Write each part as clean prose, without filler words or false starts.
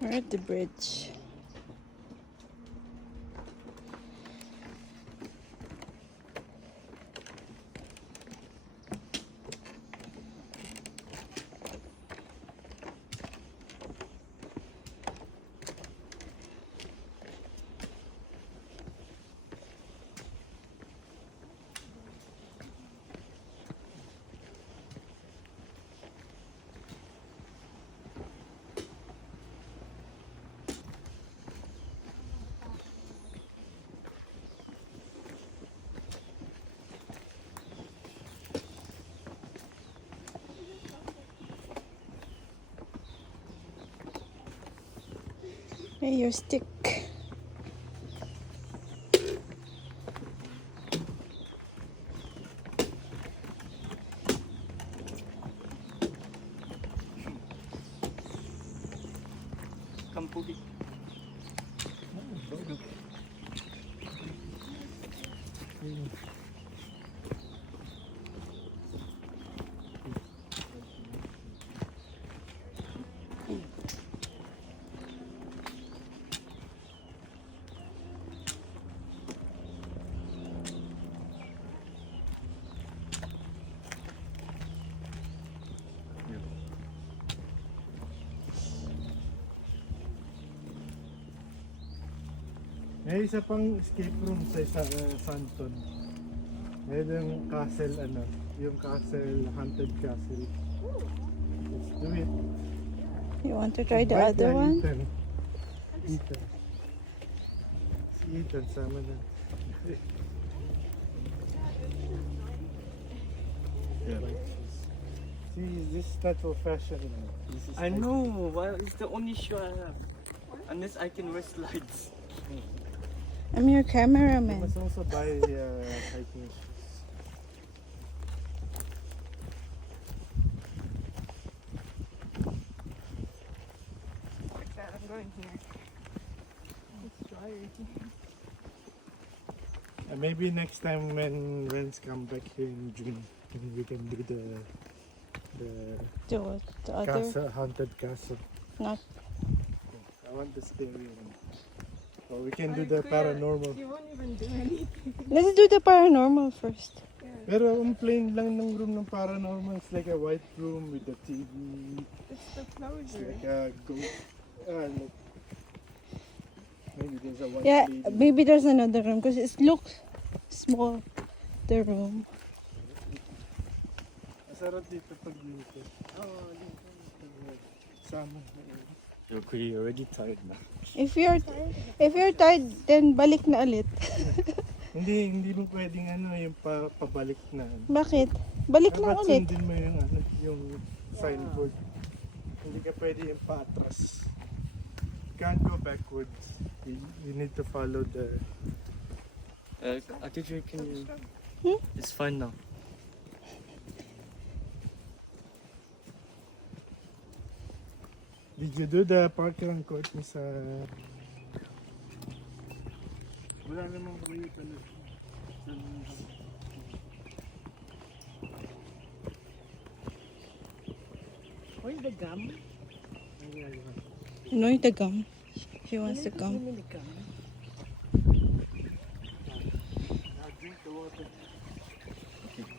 We're at the bridge. Hey, your stick. Kampugi. May isa pang escape room sa Santon. Meron yung castle, yung castle, haunted castle. Let's do it. You want to try the Invite other na one? Ethan. Ethan. Si Ethan, sama na. See, this is not for fashion. This is I know. Well, it's the only shoe I have. Unless I can wear slides. I'm your You cameraman. must also buy hiking shoes. I'm going here. It's dry. Maybe next time when rents come back here in June, we can do the The other? castle, haunted castle. Not. I want the stereo one. Or we can do the paranormal. You won't even do anything. Let's do the paranormal first. Pero ang plain lang ng room ng paranormal. It's like a white room with a TV. It's the It's closure. like a ghost. Look. Maybe there's a white Yeah, lady. maybe there's another room because it looks small. The room. Masarap dito pag dito. Oh, Sama. You're already tired now. If you're tired, then balik na ulit. Hindi mo pwedeng yung pabalik na. Bakit? Balik na Dapat ulit. sundin mo yung signboard. Hindi ka pwede yung paatras. Can't go backwards. You need to follow the... Teacher, can you... Hmm? It's fine now. Did you do the parking court mo sa... Wala namang way pala. where's the gum? No, the gum. She wants to come. Give me the gum. Drink the water.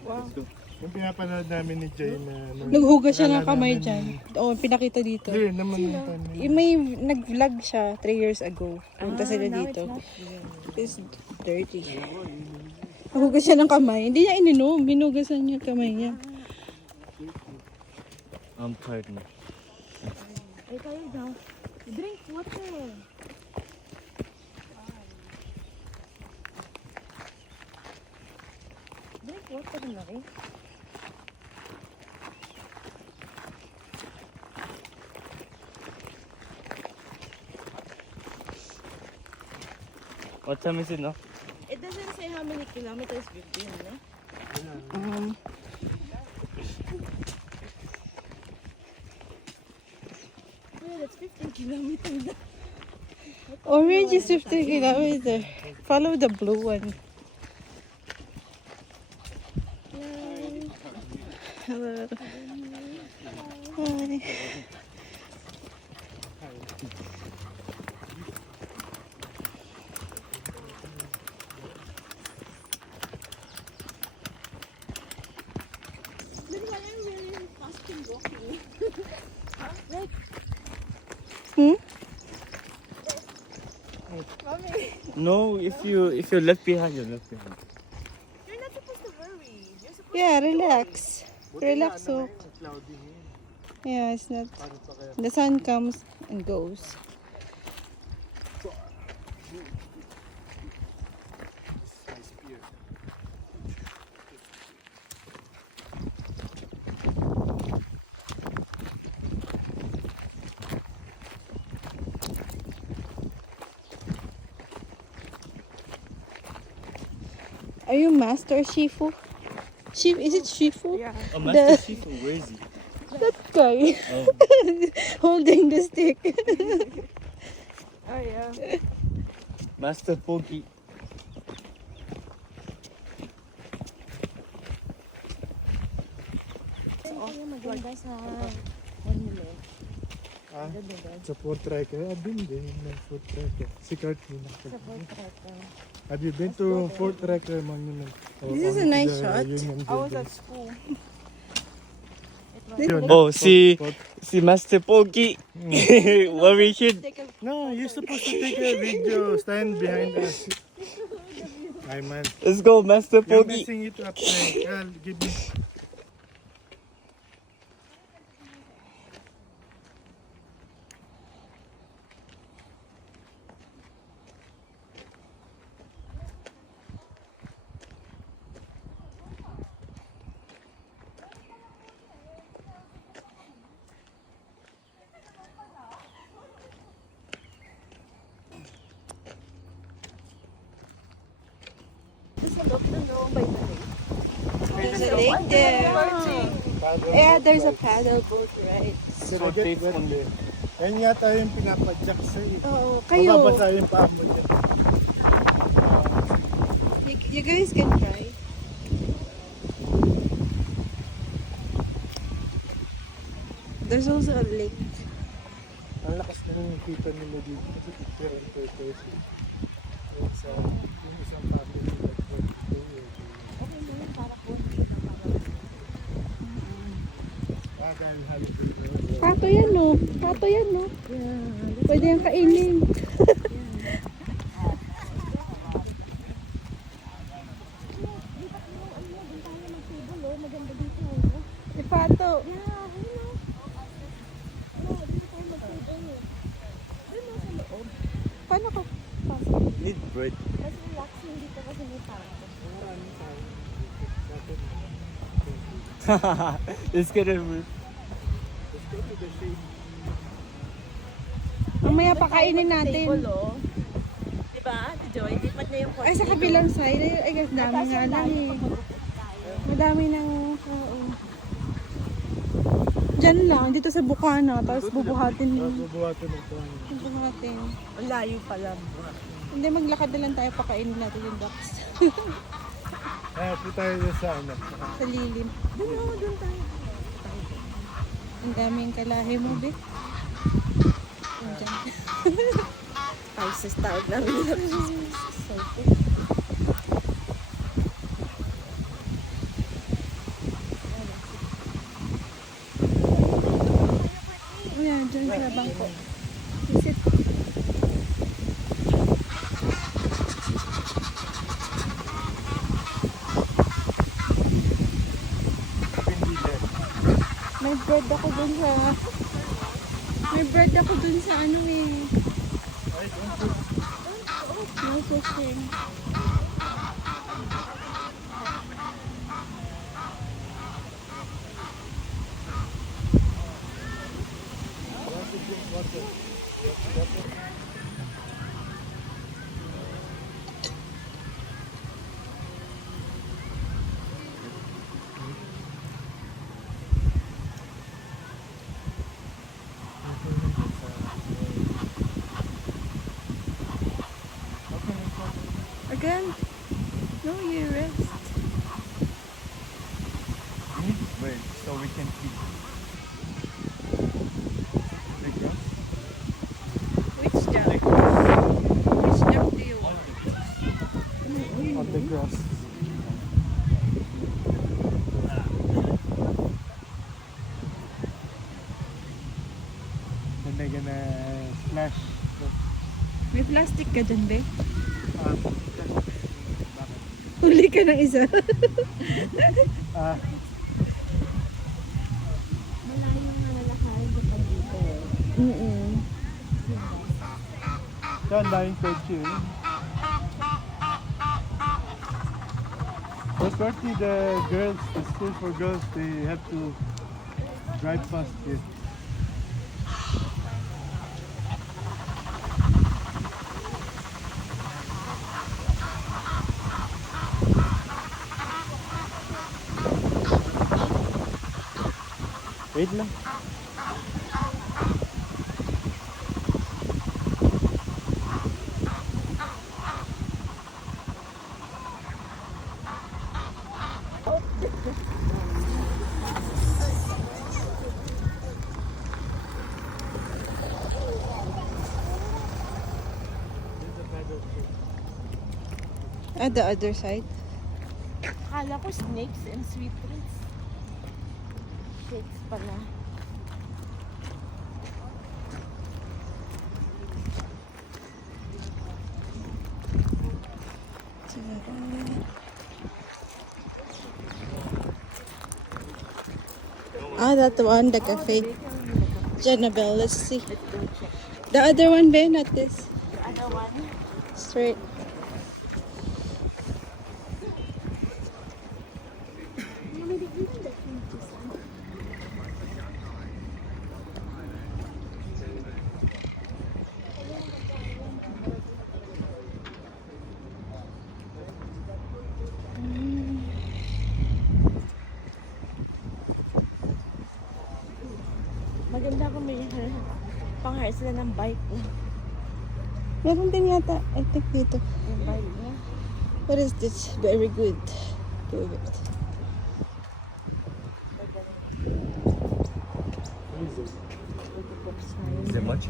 Wow. Let's go. Yung pinapanood namin ni Jay na... Naghugas siya ng Naalala kamay namin- dyan. Oo, pinakita dito. Hindi, naman yung time. May nag-vlog siya 3 years ago. Punta sila dito. It's dirty. Naghugas siya ng kamay. Hindi niya ininom. Binugasan niya kamay niya. I'm tired now. Hey, kayo daw. Drink water. Drink water na rin. What time is it now? It doesn't say how many kilometers we've been, no? Oh, that's 15 kilometers. Orange is 50 kilometers. Follow the blue one. Hello. Hi. Then why are we wearing costume walking? Like, Hmm? mommy, No, if you're left behind, you're left behind. you're not supposed to worry. You're supposed Yeah, to enjoy. relax. Relax, Ano oh. ngayon, cloudy ngayon. Yeah, it's not. Paano pa kaya? The sun comes and goes. Nice beer. Are you Master Shifu? Is it Shifu? Yeah. Oh, Master Chief, where is he? That guy Oh, holding the stick. Oh yeah. Master Pogi. Maganda sa monument. Ah, Ganda din. sa food tracker. I've been there na food tracker. Si Kurt yun. Sa portrait. Have you been to Fort Tracker Monument? Or This is a only to nice the shot. Union I was Building? at school. Yun. Oh, si Fort- si Master Pogi. What we should? No, you're supposed to take a video. Stand behind us. Ay man. Let's go, Master You're Pogi. messing it up, Frank. Cal, give me. There's a look doon by the lake. There's a lake there. Paddle Yeah, boat there's a ride. paddle boat ride. Sila get wet there. Yan yata yung pinapadyak sa'yo. Oh, kayo. Mababasa yung paa mo dyan. You guys can try. There's also a lake. Ang lakas na rin yung kita nila dito. Kasi picture and photos. Yung sa yung isang family like 22 years. Okay na yun, para po. Dahil holiday. Pato yan, no? Pato yan, no? Pwede yung kainin. Maganda dito. Si Pato. Yeah, hello. No, dito tayo mag-table. Doon mo sa loob. Paano ka pasok? Need bread. Mas relaxing dito kasi may tao. Let's get it. Mamaya pakainin natin. oh. Diba, Joy? Lipat na yung Ay, sa kabilang side. Ay, guys, dami nga lang eh. Madami ng tao. Diyan lang, dito sa Bukana. Tapos bubuhatin. Bubuhatin ng tuwan. Bubuhatin. Ang layo pa lang. Hindi, maglakad na lang tayo. Pakainin natin yung ducks. Kaya po tayo dyan sa ano. Sa lilim. Doon tayo. Ang daming kalahi mo, Be. Diyan. Houses tawag namin nila. So, O yan, dyan sa bangko. Visit. May bread ako dun sa... May bread ako dun sa ano eh. No sushi. Again? No, you rest. We need bread so we can eat. they gonna splash. May plastic ka dyan, be? Bakit? Huli ka ng isa. Malayo nga nalakay dito dito. Yan, daming kotse eh. But partly the girls, the school for girls, they have to drive fast here. Wait lang. The other side. Akala ko snakes and sweet trees. Snakes pala. That one, the cafe. Janabel, let's see. The other one, be, not this. The other one. Straight. Maganda kung may pang-hire sila ng bike na. Meron din yata, I think dito. Yung bike na. What is this? Very good. Good. Is it much?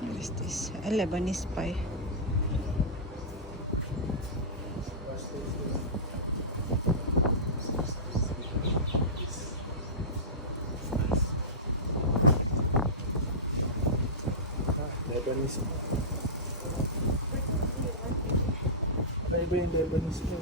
What is this? A Lebanese pie. Lebanese. Iba yung Lebanese mo.